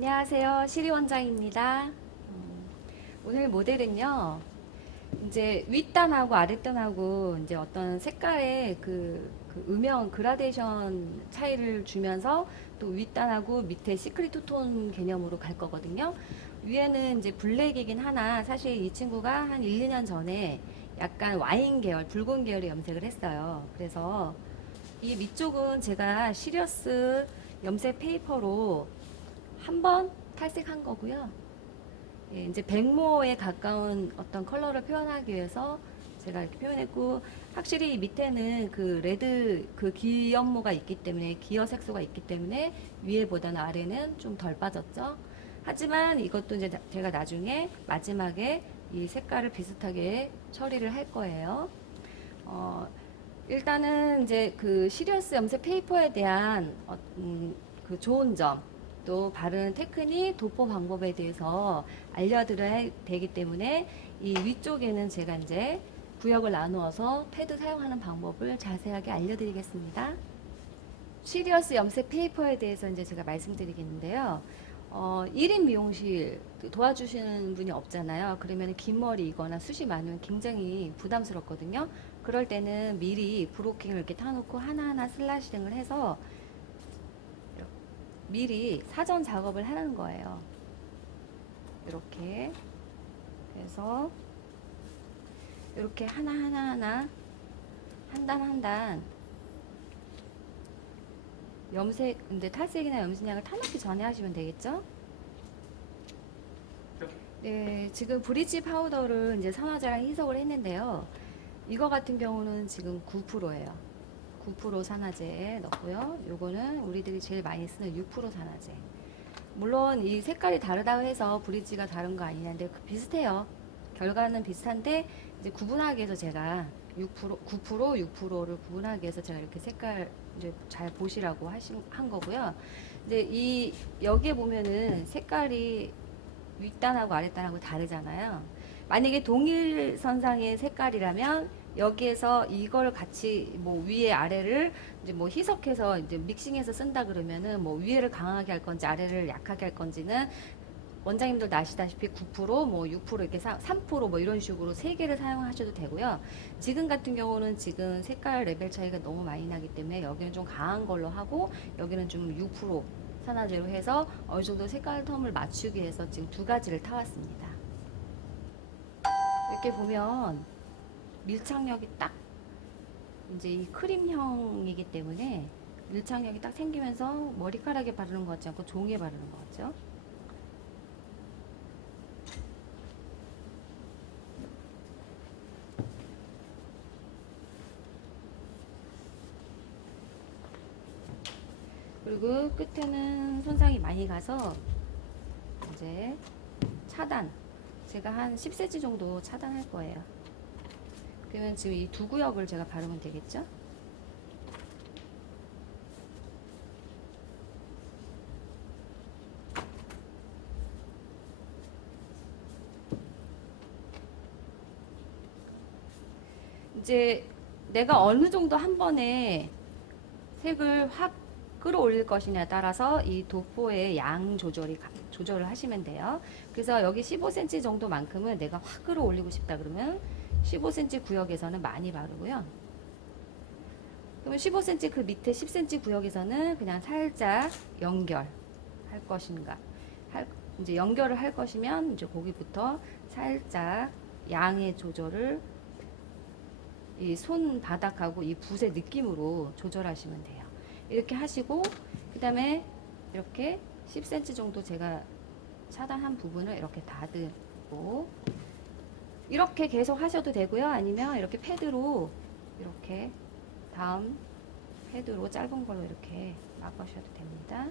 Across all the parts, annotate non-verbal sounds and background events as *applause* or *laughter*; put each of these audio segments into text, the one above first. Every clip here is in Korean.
안녕하세요. 시리 원장입니다. 음, 오늘 모델은요, 이제 윗단하고 아랫단하고 이제 어떤 색깔의 그, 그 음영 그라데이션 차이를 주면서 또 윗단하고 밑에 시크릿 투톤 개념으로 갈 거거든요. 위에는 이제 블랙이긴 하나 사실 이 친구가 한 1, 2년 전에 약간 와인 계열, 붉은 계열의 염색을 했어요. 그래서 이 밑쪽은 제가 시리어스 염색 페이퍼로 한 번 탈색한 거고요. 예, 이제 백모에 가까운 어떤 컬러를 표현하기 위해서 제가 이렇게 표현했고 확실히 이 밑에는 그 레드 그 기연모가 있기 때문에 기어 색소가 있기 때문에 위에보다는 아래는 좀 덜 빠졌죠. 하지만 이것도 이제 나- 제가 나중에 마지막에 이 색깔을 비슷하게 처리를 할 거예요. 어, 일단은 이제 그 시리어스 염색 페이퍼에 대한 어, 음, 그 좋은 점, 또 바른 테크닉, 도포 방법에 대해서 알려드려야 되기 때문에 이 위쪽에는 제가 이제 구역을 나누어서 패드 사용하는 방법을 자세하게 알려드리겠습니다. 시리어스 염색 페이퍼에 대해서 이제 제가 말씀드리겠는데요. 어, 1인 미용실 도와주시는 분이 없잖아요. 그러면 긴 머리이거나 숱이 많으면 굉장히 부담스럽거든요. 그럴 때는 미리 브로킹을 이렇게 타놓고 하나하나 슬라시링을 해서 미리 사전 작업을 하는 거예요. 이렇게. 그래서 이렇게 하나하나 하나 한 단 한 단 염색 근데 탈색이나 염색약을 타놓기 전에 하시면 되겠죠? 네, 지금 브릿지 파우더를 이제 산화제랑 희석을 했는데요. 이거 같은 경우는 지금 9%예요. 9% 산화제 넣고요. 요거는 우리들이 제일 많이 쓰는 6% 산화제. 물론 이 색깔이 다르다고 해서 브릿지가 다른 거 아니냐는데 그 비슷해요. 결과는 비슷한데 이제 구분하기 위해서 제가 6% 9% 6%를 구분하기 위해서 제가 이렇게 색깔 이제 잘 보시라고 하신 한 거고요. 이제 이 여기에 보면은 색깔이 윗단하고 아랫단하고 다르잖아요. 만약에 동일 선상의 색깔이라면 여기에서 이걸 같이 뭐 위에 아래를 이제 뭐 희석해서 이제 믹싱해서 쓴다 그러면은 뭐 위에를 강하게 할 건지 아래를 약하게 할 건지는 원장님들도 아시다시피 9%뭐 6% 이렇게 3%뭐 이런 식으로 세 개를 사용하셔도 되고요. 지금 같은 경우는 지금 색깔 레벨 차이가 너무 많이 나기 때문에 여기는 좀 강한 걸로 하고 여기는 좀 6% 산화제로 해서 어느 정도 색깔 텀을 맞추기 위해서 지금 두 가지를 타왔습니다. 이렇게 보면 밀착력이 딱 이제 이 크림형이기 때문에 밀착력이 딱 생기면서 머리카락에 바르는 것 같지 않고 종이에 바르는 것 같죠? 그리고 끝에는 손상이 많이 가서 이제 차단 제가 한 10cm 정도 차단할 거예요. 그러면 지금 이 두 구역을 제가 바르면 되겠죠? 이제 내가 어느 정도 한 번에 색을 확 끌어올릴 것이냐에 따라서 이 도포의 양 조절이 가- 조절을 하시면 돼요. 그래서 여기 15cm 정도만큼은 내가 확 끌어올리고 싶다 그러면 15cm 구역에서는 많이 바르고요. 그러면 15cm 그 밑에 10cm 구역에서는 그냥 살짝 연결 할 것인가. 할, 이제 연결을 할 것이면 이제 거기부터 살짝 양의 조절을 이 손바닥하고 이 붓의 느낌으로 조절하시면 돼요. 이렇게 하시고 그 다음에 이렇게 10cm 정도 제가 차단한 부분을 이렇게 다듬고 이렇게 계속 하셔도 되고요. 아니면 이렇게 패드로 이렇게 다음 패드로 짧은 걸로 이렇게 막으셔도 됩니다.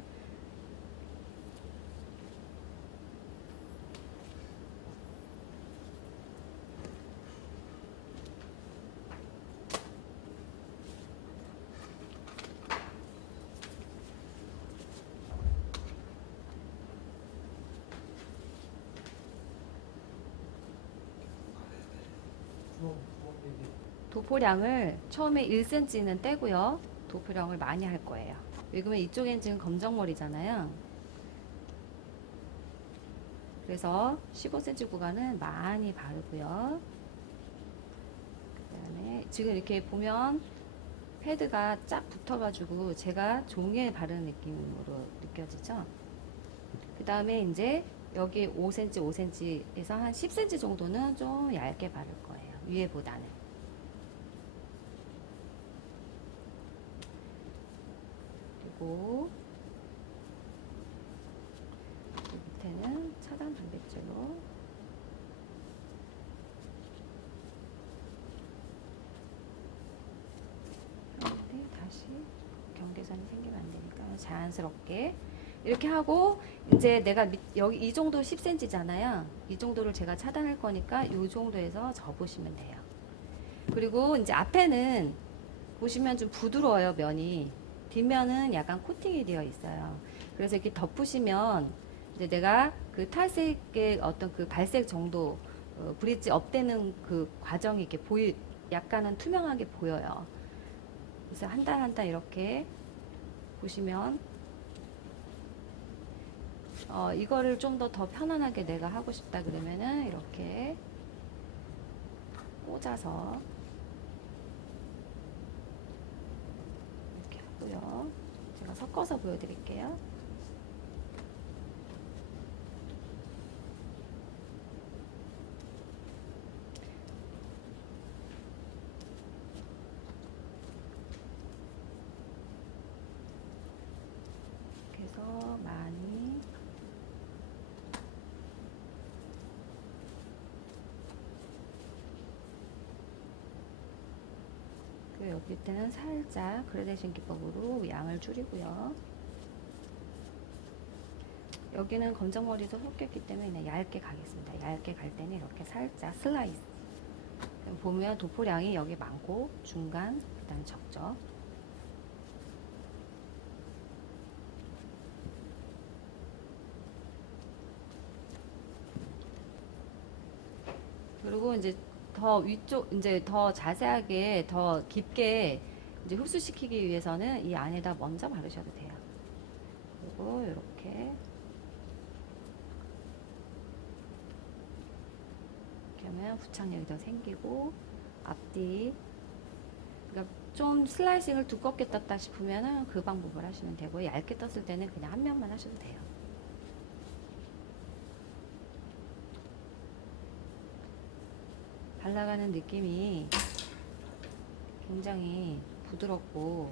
도포량을 처음에 1cm는 떼고요. 도포량을 많이 할 거예요. 왜냐면 이쪽엔 지금 검정머리잖아요. 그래서 15cm 구간은 많이 바르고요. 그다음에 지금 이렇게 보면 패드가 쫙 붙어가지고 제가 종이에 바르는 느낌으로 느껴지죠. 그 다음에 이제 여기 5cm, 5cm에서 한 10cm 정도는 좀 얇게 바를 거예요. 위에보다는. 그리고 그 밑에는 차단 단백질로 그런데 다시 경계선이 생기면 안 되니까 자연스럽게 이렇게 하고 이제 내가 밑- 여기 이 정도 10cm잖아요. 이 정도를 제가 차단할 거니까 이 정도에서 접으시면 돼요. 그리고 이제 앞에는 보시면 좀 부드러워요 면이 뒷면은 약간 코팅이 되어 있어요. 그래서 이렇게 덮으시면 이제 내가 그 탈색의 어떤 그 발색 정도 어, 브릿지 업되는 그 과정이 이렇게 보이 약간은 투명하게 보여요. 그래서 한 달 한 달 이렇게 보시면 어, 이거를 좀 더 더 편안하게 내가 하고 싶다 그러면은 이렇게 꽂아서 하고요. 제가 섞어서 보여드릴게요. 그래서 많이 그 여기 밑에는 살짝 그라데이션 기법으로 양을 줄이고요. 여기는 검정머리에서 섞였기 때문에 얇게 가겠습니다. 얇게 갈 때는 이렇게 살짝 슬라이스. 보면 도포량이 여기 많고 중간 그다음 적죠. 그리고 이제 더 위쪽 이제 더 자세하게 더 깊게 이제 흡수시키기 위해서는 이 안에다 먼저 바르셔도 돼요. 그리고 이렇게 이렇게 하면 부착력이 더 생기고 앞뒤 그러니까 좀 슬라이싱을 두껍게 떴다 싶으면은 그 방법을 하시면 되고 얇게 떴을 때는 그냥 한 면만 하셔도 돼요. 발라가는 느낌이 굉장히 부드럽고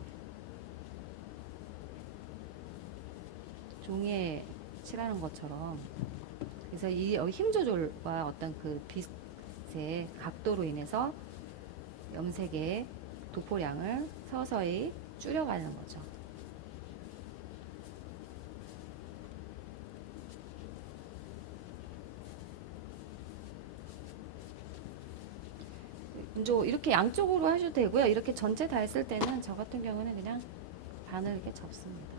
종이에 칠하는 것처럼 그래서 이 힘 조절과 어떤 그 빛의 각도로 인해서 염색의 도포량을 서서히 줄여가는 거죠. 이제 이렇게 양쪽으로 하셔도 되고요. 이렇게 전체 다 했을 때는 저 같은 경우는 그냥 반을 이렇게 접습니다.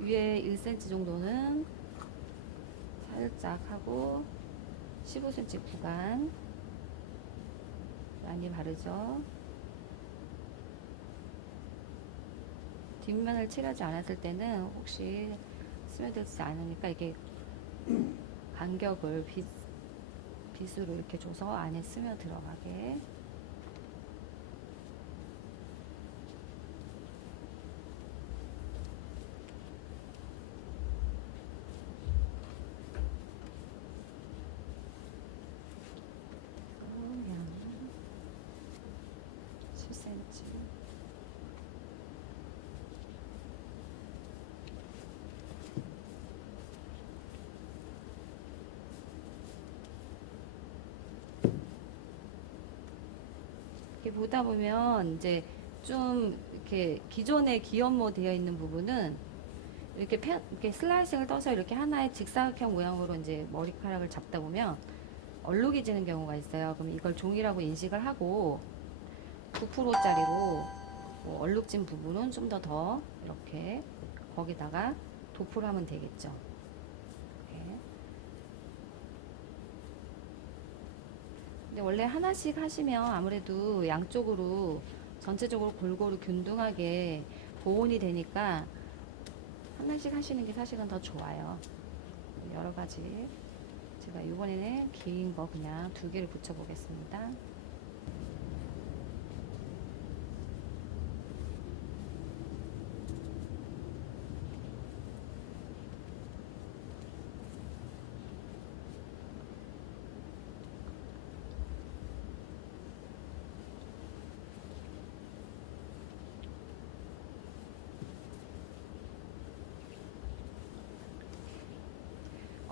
위에 1cm 정도는 살짝 하고 15cm 구간 많이 바르죠. 뒷면을 칠하지 않았을 때는 혹시 스며들지 않으니까 이게 *clears throat* 간격을 빗, 빗으로 이렇게 줘서 안에 스며 들어가게 그러면 10cm 이렇게 보다 보면 이제 좀 이렇게 기존에 기연모 되어 있는 부분은 이렇게 펜, 이렇게 슬라이싱을 떠서 이렇게 하나의 직사각형 모양으로 이제 머리카락을 잡다 보면 얼룩해지는 경우가 있어요. 그럼 이걸 종이라고 인식을 하고 9%짜리로 뭐 얼룩진 부분은 좀 더더 이렇게 거기다가 도포를 하면 되겠죠. 이렇게. 근데 원래 하나씩 하시면 아무래도 양쪽으로 전체적으로 골고루 균등하게 보온이 되니까 하나씩 하시는 게 사실은 더 좋아요. 여러 가지. 제가 이번에는 긴 거 그냥 두 개를 붙여 보겠습니다.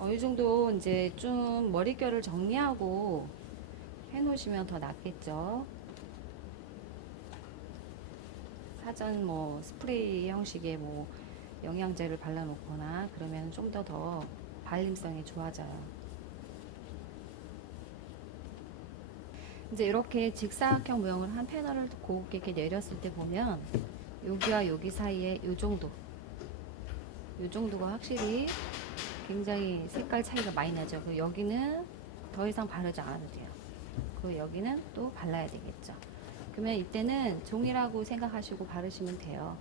어, 이 정도 이제 좀 머릿결을 정리하고 해 놓으시면 더 낫겠죠. 사전 뭐 스프레이 형식의 뭐 영양제를 발라 놓거나 그러면 좀더더 발림성이 좋아져요. 이제 이렇게 직사각형 모형을 한 패널을 곱게 이렇게 내렸을 때 보면 여기와 여기 사이에 이 정도 이 정도가 확실히 굉장히 색깔 차이가 많이 나죠. 그 여기는 더 이상 바르지 않아도 돼요. 그 여기는 또 발라야 되겠죠. 그러면 이때는 종이라고 생각하시고 바르시면 돼요.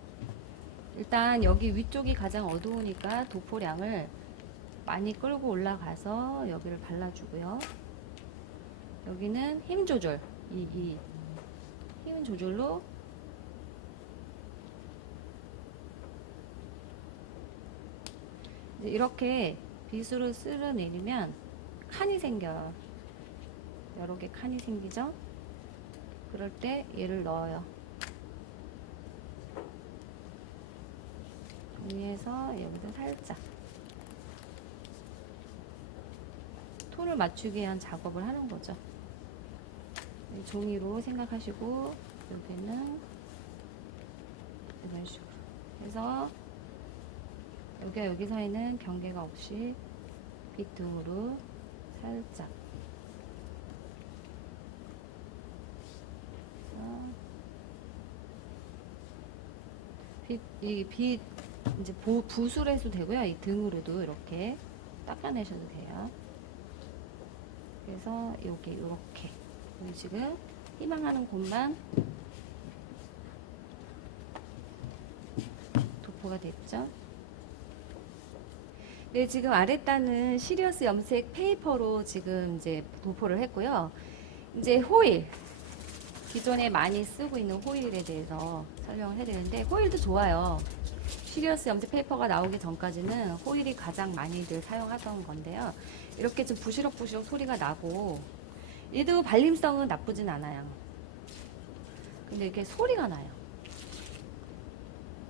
일단 여기 위쪽이 가장 어두우니까 도포량을 많이 끌고 올라가서 여기를 발라주고요. 여기는 힘 조절, 이, 이, 힘 조절로 이렇게 빗으로 쓸어내리면 칸이 생겨요. 여러 개 칸이 생기죠? 그럴 때 얘를 넣어요. 위에서 여기서 살짝 톤을 맞추기 위한 작업을 하는 거죠. 이 종이로 생각하시고 여기는 이런 식으로 해서 여기와 여기 사이는 경계가 없이 빛등으로 살짝 빛, 이 빛, 이제 보, 붓을 해도 되고요. 이 등으로도 이렇게 닦아내셔도 돼요. 그래서 여기 이렇게 지금 희망하는 곳만 도포가 됐죠. 네, 지금 아랫단은 시리어스 염색 페이퍼로 지금 이제 도포를 했고요. 이제 호일. 기존에 많이 쓰고 있는 호일에 대해서 설명을 해드리는데, 호일도 좋아요. 시리어스 염색 페이퍼가 나오기 전까지는 호일이 가장 많이들 사용하던 건데요. 이렇게 좀 부시럭부시럭 소리가 나고, 얘도 발림성은 나쁘진 않아요. 근데 이렇게 소리가 나요.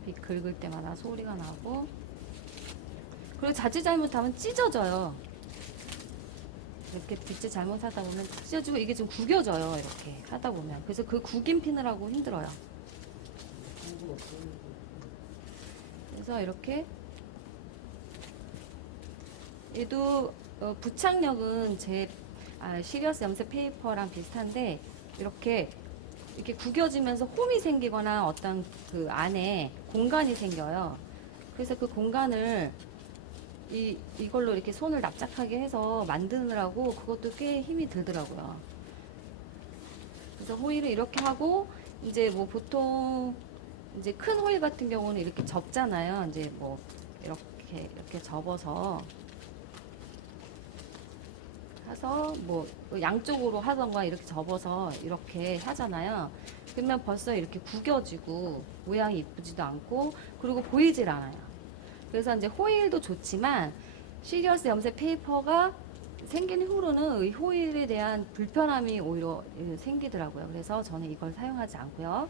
빛 긁을 때마다 소리가 나고, 그리고 자칫 잘못하면 찢어져요. 이렇게 빛을 잘못 하다 보면 찢어지고 이게 좀 구겨져요. 이렇게 하다 보면. 그래서 그 구긴 피느라고 힘들어요. 그래서 이렇게 얘도 어, 부착력은 제 아, 시리어스 염색 페이퍼랑 비슷한데 이렇게 이렇게 구겨지면서 홈이 생기거나 어떤 그 안에 공간이 생겨요. 그래서 그 공간을 이, 이걸로 이렇게 손을 납작하게 해서 만드느라고 그것도 꽤 힘이 들더라고요. 그래서 호일을 이렇게 하고, 이제 뭐 보통, 이제 큰 호일 같은 경우는 이렇게 접잖아요. 이제 뭐, 이렇게, 이렇게 접어서, 해서 뭐, 양쪽으로 하던가 이렇게 접어서 이렇게 하잖아요. 그러면 벌써 이렇게 구겨지고, 모양이 이쁘지도 않고, 그리고 보이질 않아요. 그래서 이제 호일도 좋지만 시리어스 염색 페이퍼가 생긴 후로는 이 호일에 대한 불편함이 오히려 생기더라고요. 그래서 저는 이걸 사용하지 않고요.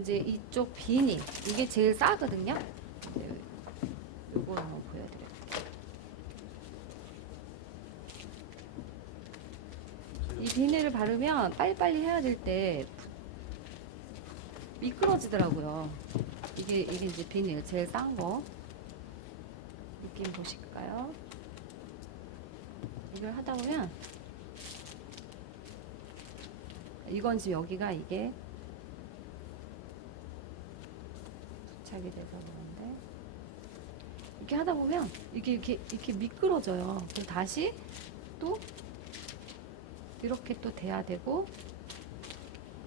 이제 이쪽 비닐 이게 제일 싸거든요. 네, 요거 한번 보여드릴게요. 이 비닐을 바르면 빨리빨리 해야 될 때 미끄러지더라고요. 이게 이게 이제 비닐 제일 싼 거. 느낌 보실까요? 이걸 하다 보면 이건 지금 여기가 이게 부착이 돼서 그런데 이렇게 하다 보면 이게 이렇게 이렇게 미끄러져요. 그럼 다시 또 이렇게 또 돼야 되고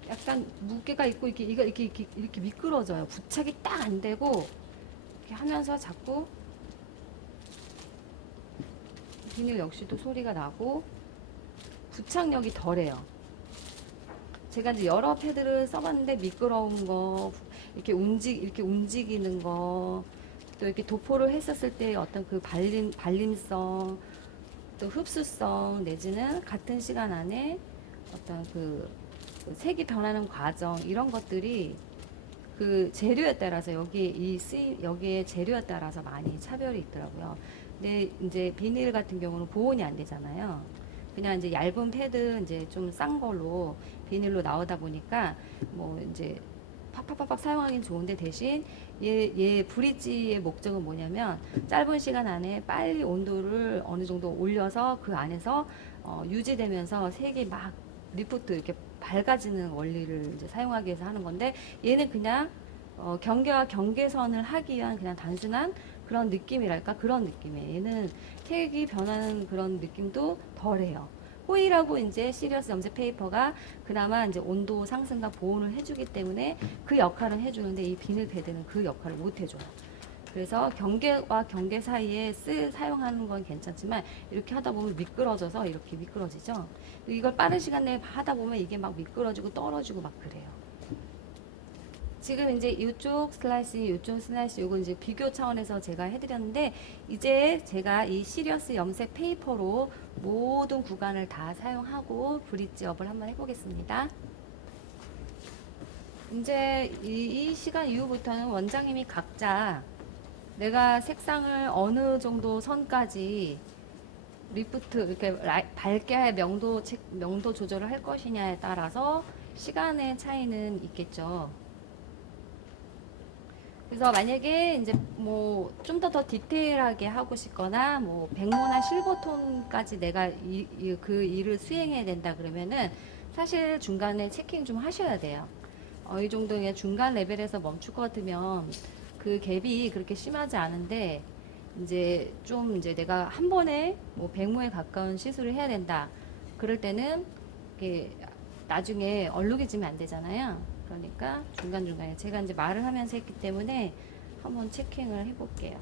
약간 무게가 있고 이렇게 이거 이렇게 이렇게, 이렇게 미끄러져요. 부착이 딱 안 되고 이렇게 하면서 자꾸 비닐 역시도 소리가 나고 부착력이 덜해요. 제가 이제 여러 패드를 써봤는데 미끄러운 거 이렇게 움직 이렇게 움직이는 거 또 이렇게 도포를 했었을 때 어떤 그 발림 발림성 또 흡수성 내지는 같은 시간 안에 어떤 그, 그 색이 변하는 과정 이런 것들이 그 재료에 따라서 여기 이 쓰이 여기에 재료에 따라서 많이 차별이 있더라고요. 근데 이제 비닐 같은 경우는 보온이 안 되잖아요. 그냥 이제 얇은 패드 이제 좀 싼 걸로 비닐로 나오다 보니까 뭐 이제 팍팍팍팍 사용하기는 좋은데 대신 얘, 얘 브릿지의 목적은 뭐냐면 짧은 시간 안에 빨리 온도를 어느 정도 올려서 그 안에서 어, 유지되면서 색이 막 리프트 이렇게 밝아지는 원리를 이제 사용하기 위해서 하는 건데 얘는 그냥 어, 경계와 경계선을 하기 위한 그냥 단순한 그런 느낌이랄까 그런 느낌이에요. 얘는 색이 변하는 그런 느낌도 덜해요. 호일하고 이제 시리어스 염색 페이퍼가 그나마 이제 온도 상승과 보온을 해주기 때문에 그 역할은 해주는데 이 비닐 패드는 그 역할을 못 해줘요. 그래서 경계와 경계 사이에 쓰 사용하는 건 괜찮지만 이렇게 하다 보면 미끄러져서 이렇게 미끄러지죠. 이걸 빠른 시간 내에 하다 보면 이게 막 미끄러지고 떨어지고 막 그래요. 지금 이제 이쪽 슬라이스, 이쪽 슬라이스, 요거 이제 비교 차원에서 제가 해드렸는데, 이제 제가 이 시리어스 염색 페이퍼로 모든 구간을 다 사용하고 브릿지 업을 한번 해보겠습니다. 이제 이, 이 시간 이후부터는 원장님이 각자 내가 색상을 어느 정도 선까지 리프트 이렇게 라이- 밝게 할 명도 책- 명도 조절을 할 것이냐에 따라서 시간의 차이는 있겠죠. 그래서 만약에 이제 뭐 좀 더 더 디테일하게 하고 싶거나 뭐 백모나 실버톤까지 내가 이, 이- 그 일을 수행해야 된다 그러면은 사실 중간에 체킹 좀 하셔야 돼요. 어, 이 정도의 중간 레벨에서 멈출 것 같으면 그 갭이 그렇게 심하지 않은데 이제 좀 이제 내가 한 번에 뭐 백모에 가까운 시술을 해야 된다. 그럴 때는 이게 나중에 얼룩해지면 안 되잖아요. 그러니까 중간중간에 제가 이제 말을 하면서 했기 때문에 한번 체킹을 해볼게요.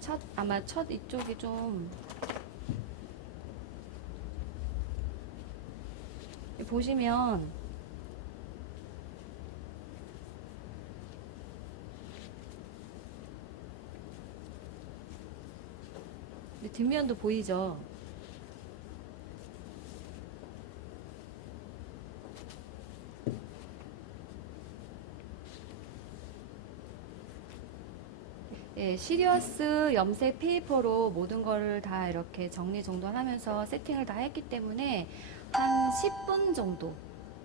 첫 아마 첫 이쪽이 좀 보시면 뒷면도 보이죠? 예, 시리어스 염색 페이퍼로 모든 거를 다 이렇게 정리정돈하면서 세팅을 다 했기 때문에 한 10분 정도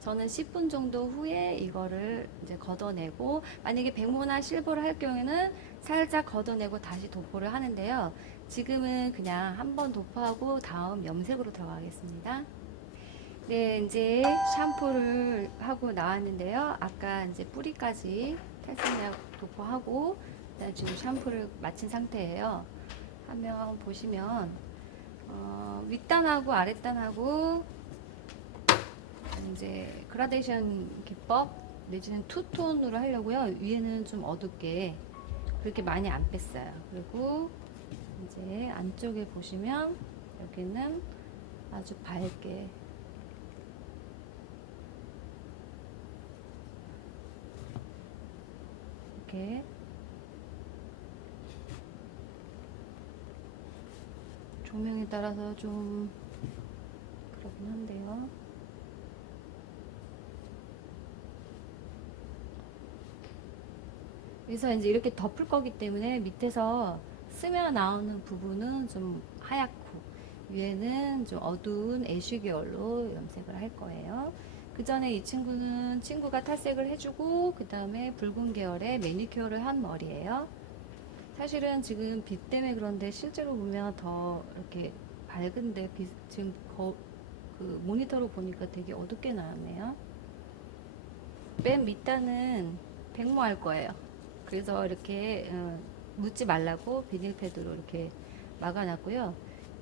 저는 10분 정도 후에 이거를 이제 걷어내고 만약에 백모나 실버를 할 경우에는 살짝 걷어내고 다시 도포를 하는데요. 지금은 그냥 한번 도포하고 다음 염색으로 들어가겠습니다. 네, 이제 샴푸를 하고 나왔는데요. 아까 이제 뿌리까지 탈색약 도포하고 그다음에 지금 샴푸를 마친 상태예요. 하면 보시면 어, 윗단하고 아랫단하고 이제 그라데이션 기법 내지는 투톤으로 하려고요. 위에는 좀 어둡게 그렇게 많이 안 뺐어요. 그리고 이제 안쪽에 보시면 여기는 아주 밝게 이렇게 조명에 따라서 좀 그렇긴 한데요. 그래서 이제 이렇게 덮을 거기 때문에 밑에서 스며 나오는 부분은 좀 하얗고 위에는 좀 어두운 애쉬 계열로 염색을 할 거예요. 그 전에 이 친구는 친구가 탈색을 해주고 그 다음에 붉은 계열의 매니큐어를 한 머리예요. 사실은 지금 빛 때문에 그런데 실제로 보면 더 이렇게 밝은데 빛, 지금 거, 그 모니터로 보니까 되게 어둡게 나왔네요. 맨 밑단은 백모 할 거예요. 그래서 이렇게 어, 묻지 말라고 비닐패드로 이렇게 막아놨고요.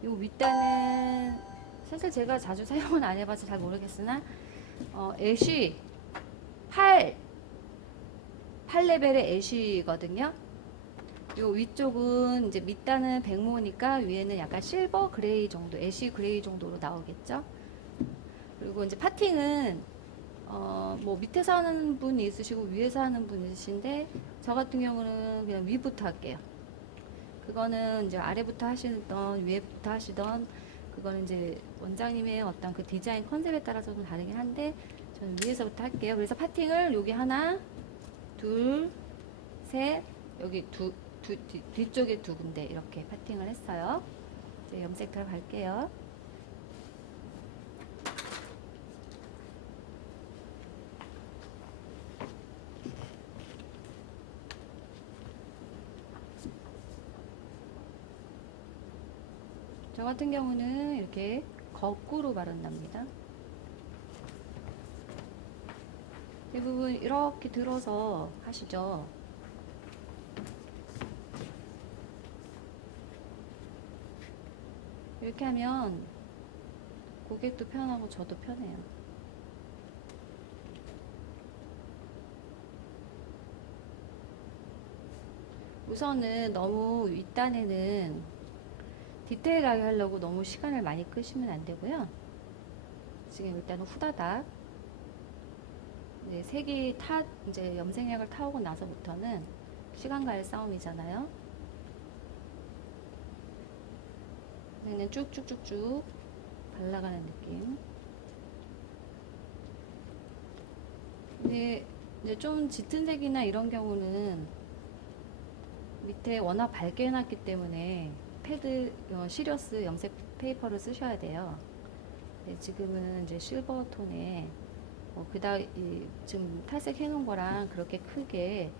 이 윗단은 사실 제가 자주 *laughs* 사용은 안 해봐서 잘 모르겠으나 어, 애쉬 8 8레벨의 애쉬거든요. 요 위쪽은 이제 밑단은 백모니까 위에는 약간 실버 그레이 정도, 애쉬 그레이 정도로 나오겠죠. 그리고 이제 파팅은 어, 뭐 밑에서 하는 분이 있으시고 위에서 하는 분이 있으신데 저 같은 경우는 그냥 위부터 할게요. 그거는 이제 아래부터 하시던 위에부터 하시던 그거는 이제 원장님의 어떤 그 디자인 컨셉에 따라서 좀 다르긴 한데 저는 위에서부터 할게요. 그래서 파팅을 여기 하나, 둘, 셋, 여기 두, 두 뒤, 뒤쪽에 두 군데 이렇게 파팅을 했어요. 이제 염색 들어갈게요. 저 같은 경우는 이렇게 거꾸로 바른답니다. 대부분 이렇게 들어서 하시죠. 이렇게 하면 고객도 편하고 저도 편해요. 우선은 너무 윗단에는 디테일하게 하려고 너무 시간을 많이 끄시면 안 되고요. 지금 일단은 후다닥 이제 색이 타 이제 염색약을 타오고 나서부터는 시간과의 싸움이잖아요. 그냥 쭉쭉쭉쭉 발라가는 느낌. 근데 이제 좀 짙은 색이나 이런 경우는 밑에 워낙 밝게 해놨기 때문에 패드 어, 시리어스 염색 페이퍼를 쓰셔야 돼요. 네, 지금은 이제 실버 톤에 어, 그다 이 지금 탈색 해놓은 거랑 그렇게 크게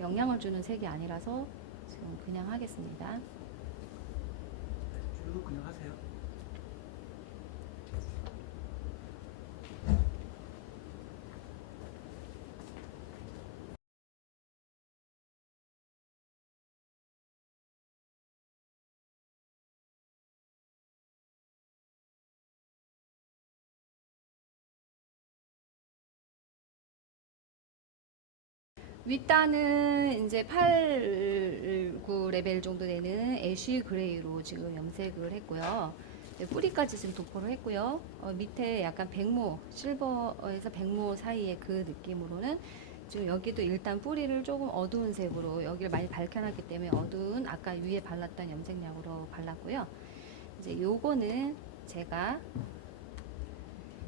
영향을 주는 색이 아니라서 지금 그냥 하겠습니다. 쭉 그냥 하세요. 윗단은 이제 8, 9 레벨 정도 되는 애쉬 그레이로 지금 염색을 했고요. 네, 뿌리까지 지금 도포를 했고요. 어, 밑에 약간 백모, 실버에서 백모 사이의 그 느낌으로는 지금 여기도 일단 뿌리를 조금 어두운 색으로 여기를 많이 밝혀놨기 때문에 어두운 아까 위에 발랐던 염색약으로 발랐고요. 이제 요거는 제가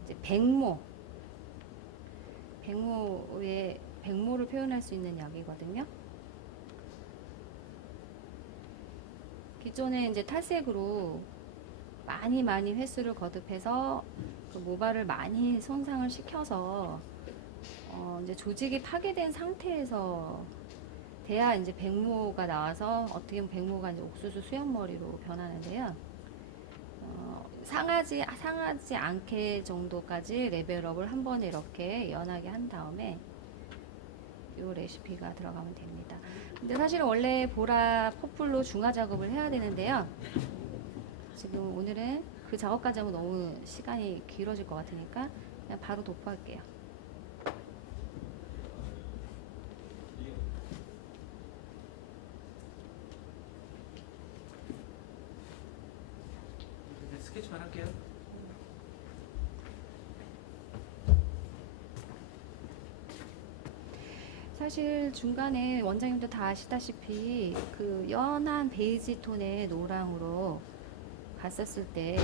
이제 백모, 백모의 백모를 표현할 수 있는 약이거든요. 기존에 이제 탈색으로 많이 많이 횟수를 거듭해서 그 모발을 많이 손상을 시켜서 어 이제 조직이 파괴된 상태에서 돼야 이제 백모가 나와서 어떻게 보면 백모가 이제 옥수수 수염머리로 변하는데요. 어, 상하지 상하지 않게 정도까지 레벨업을 한 번에 이렇게 연하게 한 다음에 이 레시피가 들어가면 됩니다. 근데 사실 원래 보라 퍼플로 중화 작업을 해야 되는데요. 지금 오늘은 그 작업까지 하면 너무 시간이 길어질 것 같으니까 그냥 바로 도포할게요. 스케치만 할게요. 사실 중간에 원장님도 다 아시다시피 그 연한 베이지 톤의 노랑으로 갔었을 때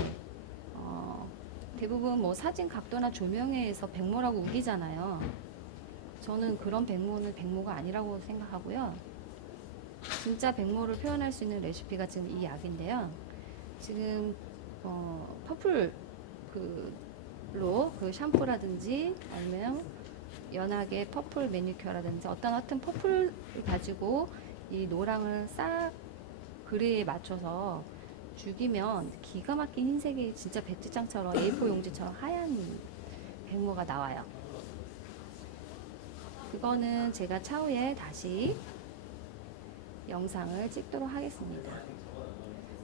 어, 대부분 뭐 사진 각도나 조명에 의해서 백모라고 우기잖아요. 저는 그런 백모는 백모가 아니라고 생각하고요. 진짜 백모를 표현할 수 있는 레시피가 지금 이 약인데요. 지금 어, 퍼플 그로 그 샴푸라든지 아니면 연하게 퍼플 매니큐어라든지 어떤 하여튼 퍼플을 가지고 이 노랑을 싹 그레이에 맞춰서 죽이면 기가 막힌 흰색이 진짜 배지장처럼 A4 용지처럼 하얀 백모가 나와요. 그 그거는 제가 차후에 다시 영상을 찍도록 하겠습니다.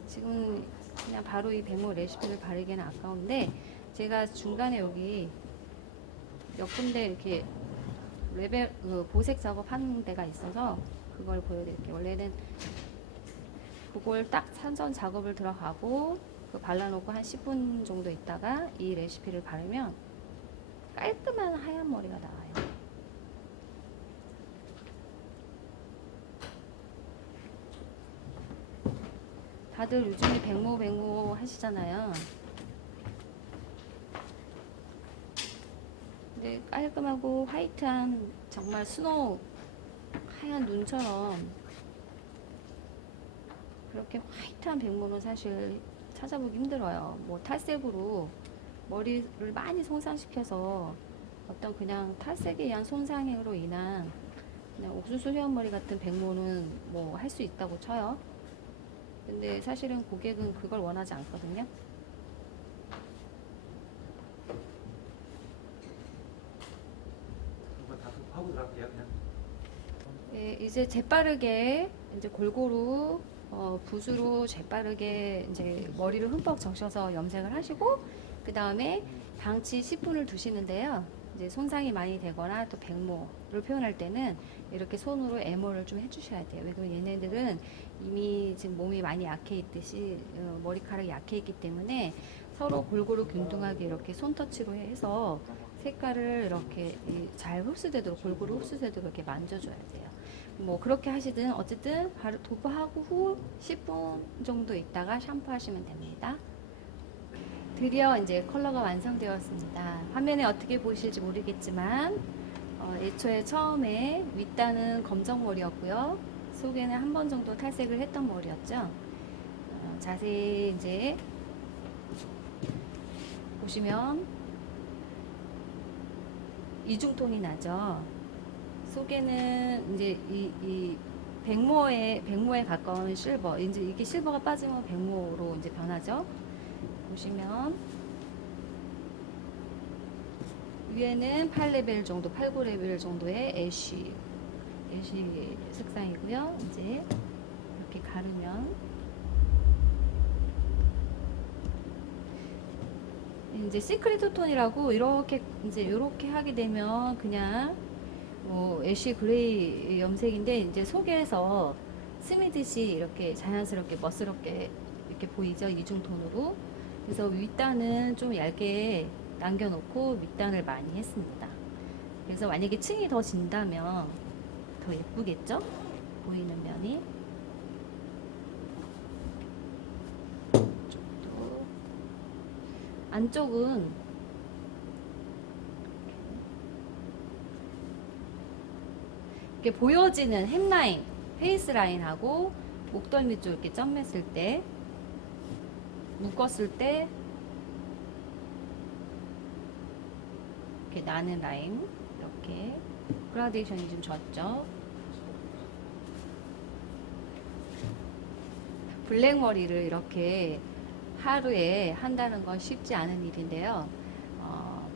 지금 그냥 바로 이 백모 레시피를 바르기에는 아까운데 제가 중간에 여기 몇 군데 이렇게 레벨 그 보색 작업하는 데가 있어서 그걸 보여드릴게요. 원래는 그걸 딱 산전 작업을 들어가고 그 발라놓고 한 10분 정도 있다가 이 레시피를 바르면 깔끔한 하얀 머리가 나와요. 다들 요즘에 백모 백모 하시잖아요. 근데 깔끔하고 화이트한 정말 스노우 하얀 눈처럼 그렇게 화이트한 백모는 사실 찾아보기 힘들어요. 뭐 탈색으로 머리를 많이 손상시켜서 어떤 그냥 탈색에 의한 손상으로 인한 그냥 옥수수 회원머리 같은 백모는 뭐 할 수 있다고 쳐요. 근데 사실은 고객은 그걸 원하지 않거든요. 이거 다 그냥. 예, 이제 재빠르게 이제 골고루 어, 붓으로 재빠르게 이제 머리를 흠뻑 적셔서 염색을 하시고 그 다음에 방치 10분을 두시는데요. 이제 손상이 많이 되거나 또 백모를 표현할 때는 이렇게 손으로 애모를 좀 해주셔야 돼요. 왜냐면 얘네들은 이미 지금 몸이 많이 약해 있듯이 어, 머리카락이 약해 있기 때문에 서로 골고루 균등하게 이렇게 손터치로 해서 색깔을 이렇게 이잘 흡수되도록 골고루 흡수되도록 이렇게 만져줘야 돼요. 뭐 그렇게 하시든 어쨌든 바로 도포하고 후 10분 정도 있다가 샴푸하시면 됩니다. 드디어 이제 컬러가 완성되었습니다. 화면에 어떻게 보이실지 모르겠지만 어, 애초에 처음에 윗단은 검정 머리였고요. 속에는 한 번 정도 탈색을 했던 머리였죠. 어, 자세히 이제 보시면 이중톤이 나죠. 속에는 이제 이, 이 백모에 백모에 가까운 실버 이제 이게 실버가 빠지면 백모로 이제 변하죠. 보시면 위에는 8레벨 정도, 8, 9레벨 정도의 애쉬 애쉬 색상이고요. 이제 이렇게 가르면 이제 시크릿 톤이라고 이렇게 이제 이렇게 하게 되면 그냥 뭐 애쉬 그레이 염색인데 이제 속에서 스미듯이 이렇게 자연스럽게 멋스럽게 이렇게 보이죠 이중 톤으로 그래서 윗단은 좀 얇게 남겨놓고 밑단을 많이 했습니다. 그래서 만약에 층이 더 진다면 더 예쁘겠죠? 보이는 면이 이쪽도 안쪽은 이렇게 보여지는 햄라인, 페이스 라인하고 목덜미 쪽 이렇게 점맸을 때 묶었을 때 이렇게 나는 라인 이렇게 그라데이션이 좀 졌죠. 블랙 머리를 이렇게 하루에 한다는 건 쉽지 않은 일인데요. 어,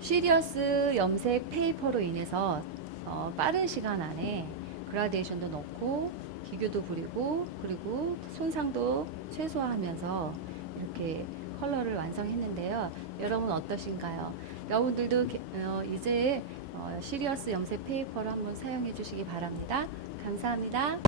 시리어스 염색 페이퍼로 인해서 어, 빠른 시간 안에 그라데이션도 넣고 기교도 부리고 그리고 손상도 최소화하면서 이렇게 컬러를 완성했는데요. 여러분 어떠신가요? 여러분들도 게- 어, 이제 어, 시리어스 염색 페이퍼를 한번 사용해 주시기 바랍니다. 감사합니다.